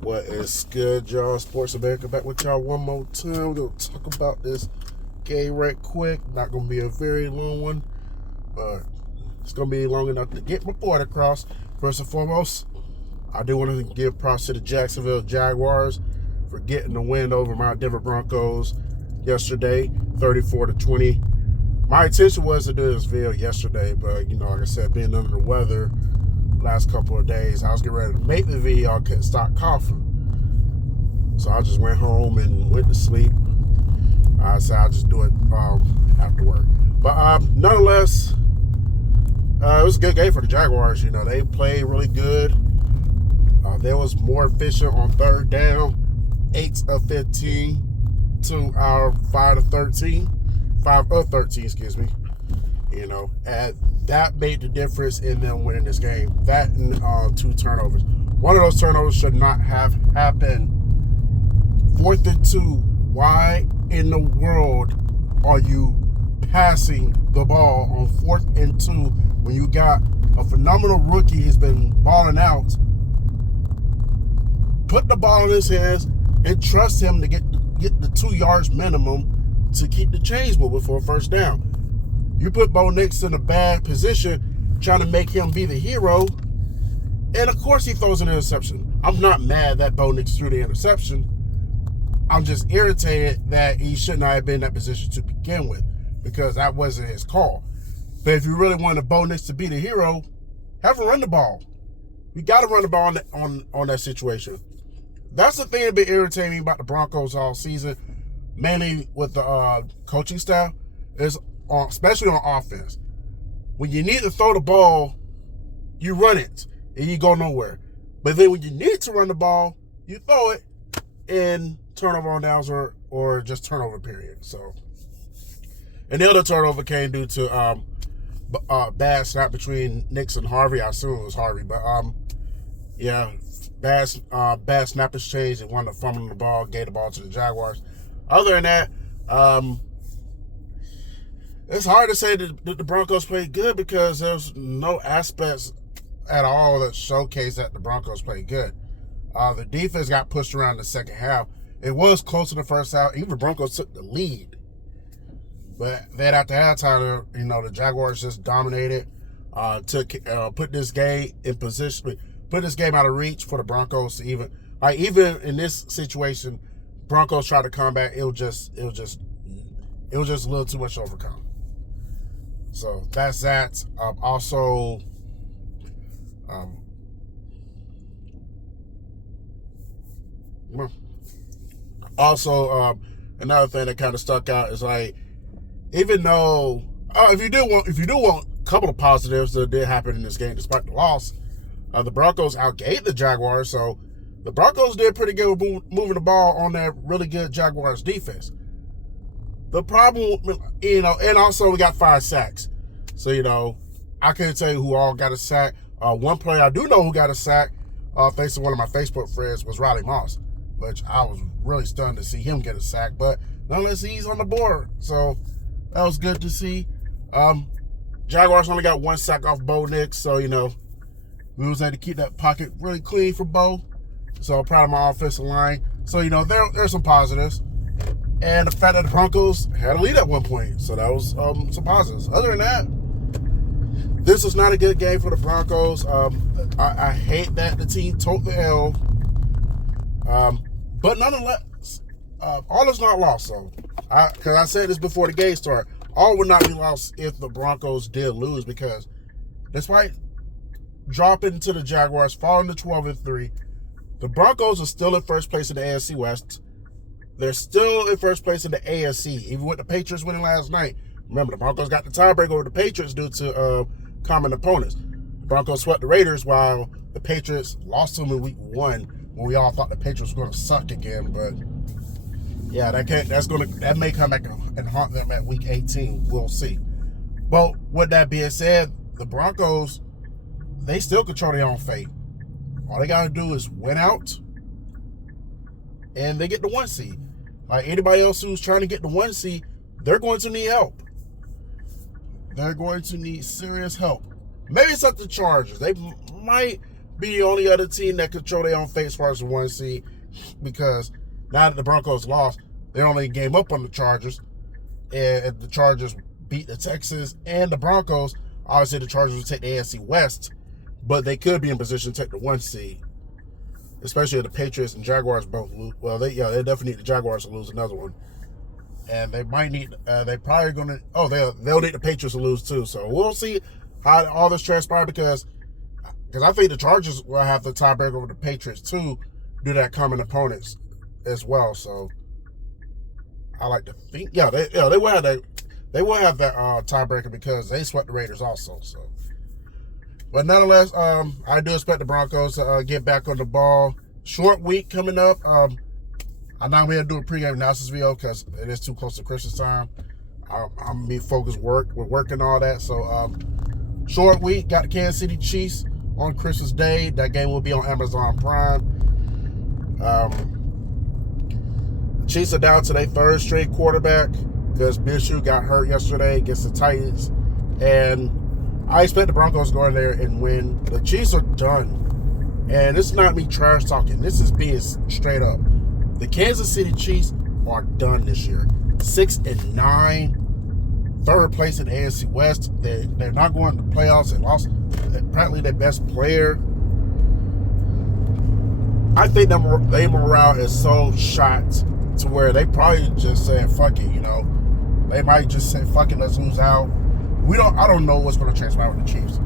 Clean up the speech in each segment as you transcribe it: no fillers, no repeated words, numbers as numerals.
What is good, y'all? Sports America back with y'all one more time. We're going to talk about this game right quick. Not going to be a very long one, but it's going to be long enough to get my point across. First and foremost, I do want to give props to the Jacksonville Jaguars for getting the win over my Denver Broncos yesterday, 34-20. My intention was to do this video yesterday, but, like I said, being under the weather last couple of days, I was getting ready to make the video. I couldn't stop coughing, so I just went home and went to sleep. I said I'll just do it after work. But nonetheless, it was a good game for the Jaguars. They played really good. They was more efficient on third down, 8 of 15 to our 5 of 13, excuse me. And that made the difference in them winning this game. That and 2 turnovers. One of those turnovers should not have happened. 4th and 2. Why in the world are you passing the ball on 4th and 2 when you got a phenomenal rookie who's been balling out? Put the ball in his hands and trust him to get the 2 yards minimum to keep the chains moving for a first down. You put Bo Nix in a bad position, trying to make him be the hero, and of course he throws an interception. I'm not mad that Bo Nix threw the interception. I'm just irritated that he should not have been in that position to begin with, because that wasn't his call. But if you really wanted Bo Nix to be the hero, have him run the ball. You got to run the ball on that situation. That's the thing that been irritating me about the Broncos all season, mainly with the coaching staff, is especially on offense. When you need to throw the ball, you run it and you go nowhere. But then when you need to run the ball, you throw it in turnover on downs or just turnover period. So, and the other turnover came due to bad snap between Nix and Harvey. I assume it was Harvey, but yeah, bad snap exchange and wanted to fumble the ball, gave the ball to the Jaguars. Other than that, it's hard to say that the Broncos played good, because there's no aspects at all that showcase that the Broncos played good. The defense got pushed around in the second half. It was close in the first half. Even the Broncos took the lead. But then after halftime, the Jaguars just dominated. Put this game in position, put this game out of reach for the Broncos to even in this situation, Broncos tried to come back. It was just a little too much to overcome. So that's that. Also, another thing that kind of stuck out is even though if you do want a couple of positives that did happen in this game despite the loss, the Broncos outgained the Jaguars. So the Broncos did pretty good with moving the ball on that really good Jaguars defense. The problem, and also we got 5 sacks. So, I couldn't tell you who all got a sack. One player I do know who got a sack, thanks to one of my Facebook friends, was Riley Moss, which I was really stunned to see him get a sack. But nonetheless, he's on the board. So that was good to see. Jaguars only got 1 sack off Bo Nix. So, we was able to keep that pocket really clean for Bo. So I'm proud of my offensive line. So, there's some positives. And the fact that the Broncos had a lead at one point. So that was some positives. Other than that, this was not a good game for the Broncos. I hate that the team took the L. But nonetheless, all is not lost. So, because I said this before the game started, all would not be lost if the Broncos did lose, because despite dropping to the Jaguars, falling to 12-3, the Broncos are still in first place in the AFC West. They're still in first place in the AFC, even with the Patriots winning last night. Remember, the Broncos got the tiebreak over the Patriots due to common opponents. The Broncos swept the Raiders while the Patriots lost to them in week 1, when we all thought the Patriots were going to suck again. But yeah, that may come back and haunt them at week 18. We'll see. But with that being said, the Broncos, they still control their own fate. All they got to do is win out, and they get the 1 seed. Like anybody else who's trying to get the 1 seed, they're going to need help. They're going to need serious help. Maybe it's up to the Chargers. They might be the only other team that control their own fate as far as the 1 seed, because now that the Broncos lost, they're only a game up on the Chargers, and if the Chargers beat the Texans and the Broncos, obviously the Chargers will take the AFC West, but they could be in position to take the 1 seed, especially if the Patriots and Jaguars both lose. Well, they definitely need the Jaguars to lose another one, and they might need. They probably gonna. Oh, they'll need the Patriots to lose too. So we'll see how all this transpires, because I think the Chargers will have the tiebreaker over the Patriots too, due to that common opponents as well. So I like to think, they will have that. They will have that tiebreaker because they swept the Raiders also. So, but nonetheless, I do expect the Broncos to get back on the ball. Short week coming up. I'm not going to do a pregame analysis video because it is too close to Christmas time. I'm going to be focused with work and all that. So, short week. Got the Kansas City Chiefs on Christmas Day. That game will be on Amazon Prime. Chiefs are down to their third straight quarterback because Minshew got hurt yesterday against the Titans. And I expect the Broncos to go in there and win. The Chiefs are done. And this is not me trash talking. This is being straight up. The Kansas City Chiefs are done this year. 6-9. Third place in the AFC West. They're not going to the playoffs. They lost apparently their best player. I think their morale is so shot to where they probably just said, fuck it, They might just say, fuck it, let's lose out. I don't know what's going to transpire with the Chiefs.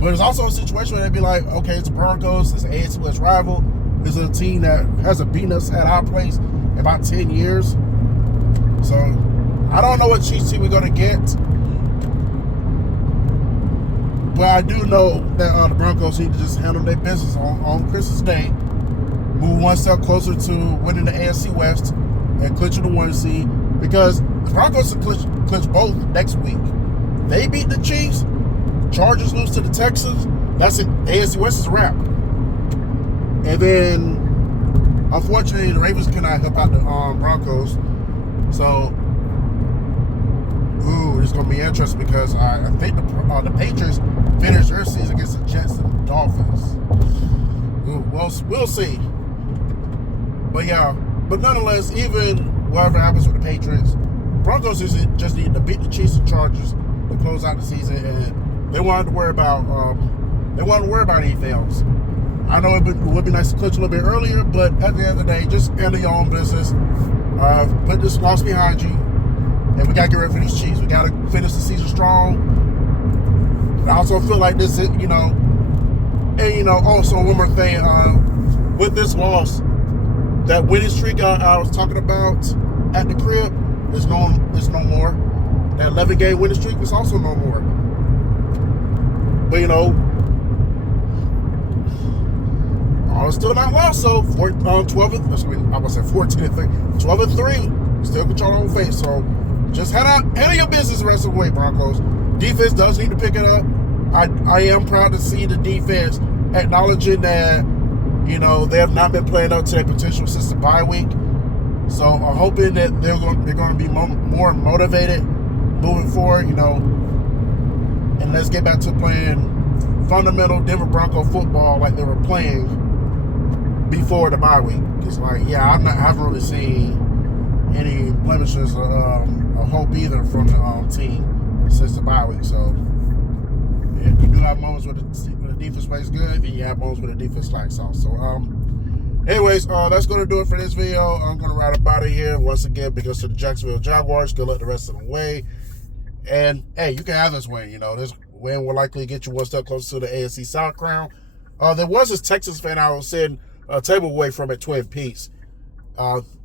But it's also a situation where they'd be like, okay, it's the Broncos, it's an AFC West rival. This is a team that hasn't beaten us at our place in about 10 years. So I don't know what Chiefs team we're going to get. But I do know that the Broncos need to just handle their business on Christmas Day. Move one step closer to winning the AFC West and clinching the 1 seed, because the Broncos will clinch both next week. They beat the Chiefs, Chargers lose to the Texans, that's it. AFC West is a wrap. And then, unfortunately, the Ravens cannot help out the Broncos. So, it's going to be interesting because I think the Patriots finished their season against the Jets and the Dolphins. We'll see. But nonetheless, even whatever happens with the Patriots, Broncos just need to beat the Chiefs and Chargers to close out the season, and they wanted to worry about anything else. I know it would be nice to clinch a little bit earlier, but at the end of the day, just handle your own business. Put this loss behind you, and we got to get ready for these Chiefs. We got to finish the season strong. And I also feel like this, and also one more thing, with this loss, that winning streak I was talking about at the crib is no more. That 11-game winning streak is also no more. But it's still not lost. So 12-3, still control our own fate. So just handle your business the rest of the way, Broncos. Defense does need to pick it up. I am proud to see the defense acknowledging that they have not been playing up to their potential since the bye week. So I'm hoping that they're going to be more motivated moving forward, and let's get back to playing fundamental Denver Bronco football like they were playing before the bye week. It's like, I haven't really seen any blemishes or hope either from the team since the bye week. So you do have moments where the defense plays good, and you have moments where the defense slacks off. So, anyways, that's going to do it for this video. I'm going to ride up out of here once again because of the Jacksonville Jaguars. Good luck the rest of the way. And, hey, you can have this win. This win will likely get you one step closer to the AFC South crown. There was this Texas fan I was sitting a table away from at Twin Peaks.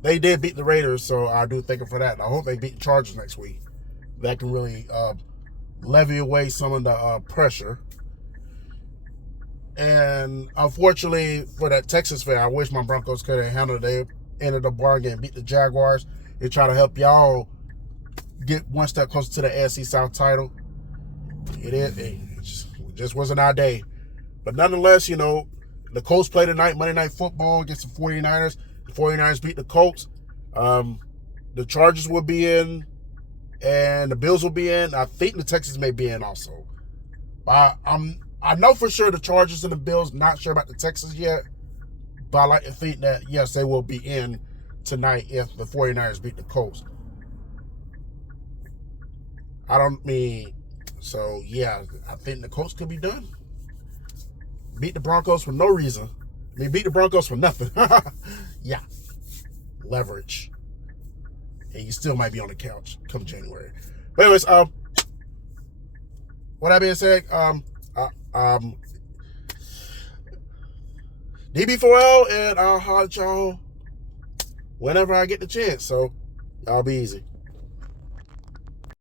They did beat the Raiders, so I do thank them for that. And I hope they beat the Chargers next week. That can really levy away some of the pressure. And unfortunately for that Texas fan, I wish my Broncos could have handled it. They ended the bargain and beat the Jaguars and try to help y'all get one step closer to the AFC South title. It just wasn't our day. But nonetheless, the Colts play tonight, Monday Night Football against the 49ers. The 49ers beat the Colts. The Chargers will be in, and the Bills will be in. I think the Texans may be in also. I know for sure the Chargers and the Bills. Not sure about the Texans yet, but I like to think that yes, they will be in tonight if the 49ers beat the Colts. So yeah, I think the Colts could be done. Beat the Broncos for no reason. Beat the Broncos for nothing. Yeah, leverage, and you still might be on the couch come January. But anyways, with that being said, DB4L, and I'll holler at y'all whenever I get the chance. So y'all be easy.